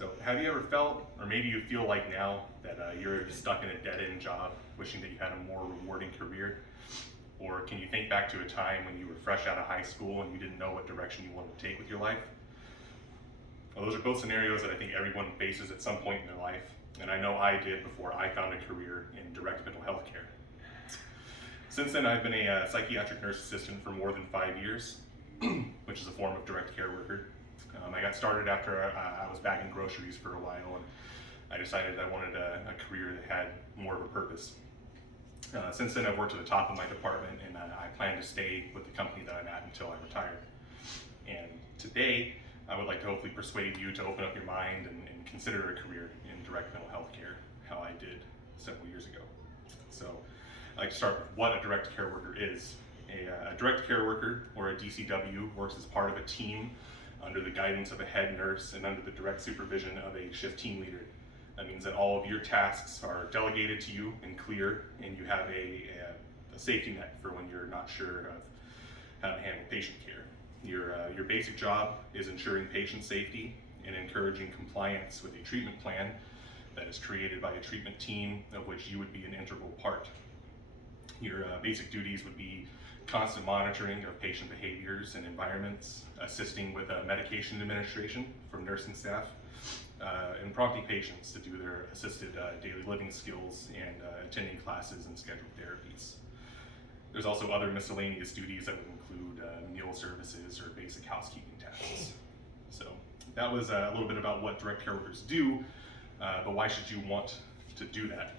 So have you ever felt, or maybe you feel like now, that you're stuck in a dead-end job, wishing that you had a more rewarding career? Or can you think back to a time when you were fresh out of high school and you didn't know what direction you wanted to take with your life? Well, those are both scenarios that I think everyone faces at some point in their life, and I know I did before I found a career in direct mental health care. Since then, I've been a psychiatric nurse assistant for more than 5 years, which is a form of direct care worker. I got started after I was bagging groceries for a while, and I decided I wanted a career that had more of a purpose. Since then, I've worked at the top of my department, and I plan to stay with the company that I'm at until I retire. And today, I would like to hopefully persuade you to open up your mind and consider a career in direct mental health care, how I did several years ago. So I'd like to start with what a direct care worker is. A direct care worker, or a DCW, works as part of a team under the guidance of a head nurse and under the direct supervision of a shift team leader. That means that all of your tasks are delegated to you and clear, and you have a safety net for when you're not sure of how to handle patient care. Your basic job is ensuring patient safety and encouraging compliance with a treatment plan that is created by a treatment team of which you would be an integral part. Your basic duties would be constant monitoring of patient behaviors and environments, assisting with medication administration from nursing staff, and prompting patients to do their assisted daily living skills and attending classes and scheduled therapies. There's also other miscellaneous duties that would include meal services or basic housekeeping tasks. So that was a little bit about what direct care workers do, but why should you want to do that?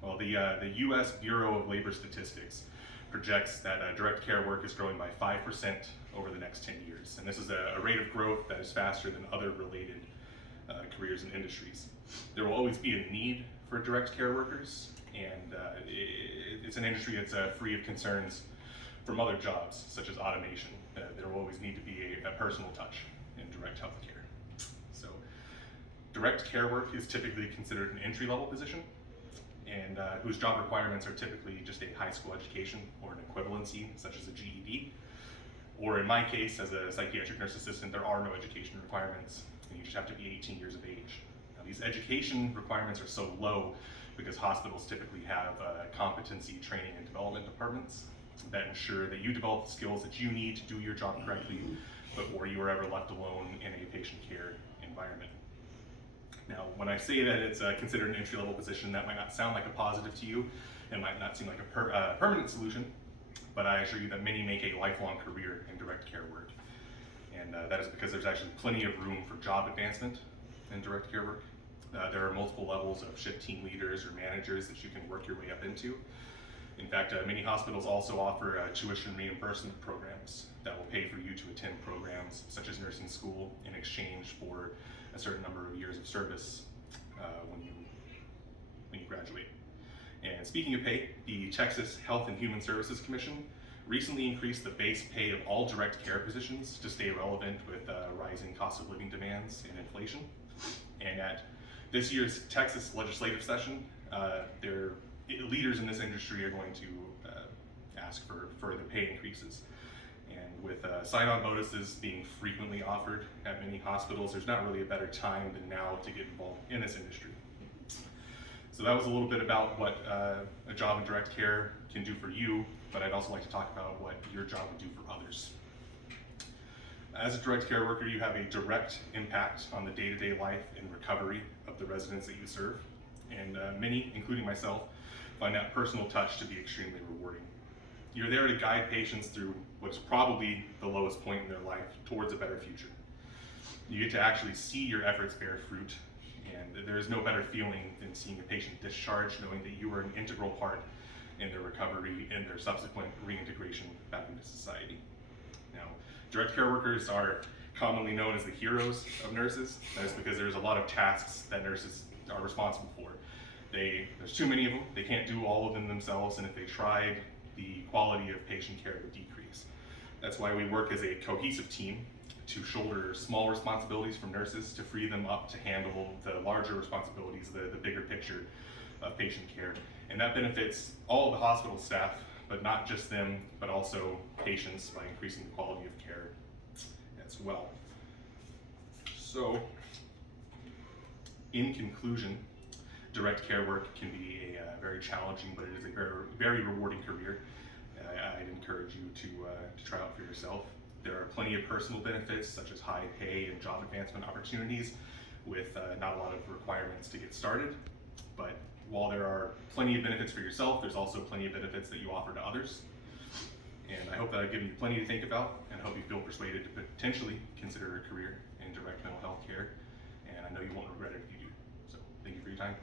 Well, the U.S. Bureau of Labor Statistics projects that direct care work is growing by 5% over the next 10 years. And this is a rate of growth that is faster than other related careers and industries. There will always be a need for direct care workers, and it's an industry that's free of concerns from other jobs, such as automation. There will always need to be a personal touch in direct healthcare. So, direct care work is typically considered an entry-level position, and whose job requirements are typically just a high school education or an equivalency, such as a GED. Or in my case, as a psychiatric nurse assistant, there are no education requirements, and you just have to be 18 years of age. Now, these education requirements are so low because hospitals typically have competency training and development departments that ensure that you develop the skills that you need to do your job correctly before you are ever left alone in a patient care environment. Now, when I say that it's considered an entry-level position, that might not sound like a positive to you. It might not seem like a permanent solution, but I assure you that many make a lifelong career in direct care work. And that is because there's actually plenty of room for job advancement in direct care work. There are multiple levels of shift team leaders or managers that you can work your way up into. In fact, many hospitals also offer tuition reimbursement programs that will pay for you to attend programs such as nursing school in exchange for a certain number of years of service when you graduate. And speaking of pay, the Texas Health and Human Services Commission recently increased the base pay of all direct care positions to stay relevant with rising cost of living demands and inflation. And at this year's Texas legislative session, their leaders in this industry are going to ask for further pay increases. And with sign-on bonuses being frequently offered at many hospitals, there's not really a better time than now to get involved in this industry. So that was a little bit about what a job in direct care can do for you, but I'd also like to talk about what your job would do for others. As a direct care worker, you have a direct impact on the day-to-day life and recovery of the residents that you serve. And many, including myself, find that personal touch to be extremely rewarding. You're there to guide patients through what's probably the lowest point in their life towards a better future. You get to actually see your efforts bear fruit, and there is no better feeling than seeing a patient discharged, knowing that you were an integral part in their recovery and their subsequent reintegration back into society. Now, direct care workers are commonly known as the heroes of nurses. That is because there's a lot of tasks that nurses are responsible for. There's too many of them. They can't do all of them themselves, and if they tried, the quality of patient care would decrease. That's why we work as a cohesive team to shoulder small responsibilities from nurses to free them up to handle the larger responsibilities, the bigger picture of patient care. And that benefits all of the hospital staff, but not just them, but also patients by increasing the quality of care as well. So In conclusion, direct care work can be a very challenging, but it is a very rewarding career. I'd encourage you to try out for yourself. There are plenty of personal benefits, such as high pay and job advancement opportunities, with not a lot of requirements to get started. But while there are plenty of benefits for yourself, there's also plenty of benefits that you offer to others. And I hope that I've given you plenty to think about, and I hope you feel persuaded to potentially consider a career in direct mental health care. And I know you won't regret it if you do. So thank you for your time.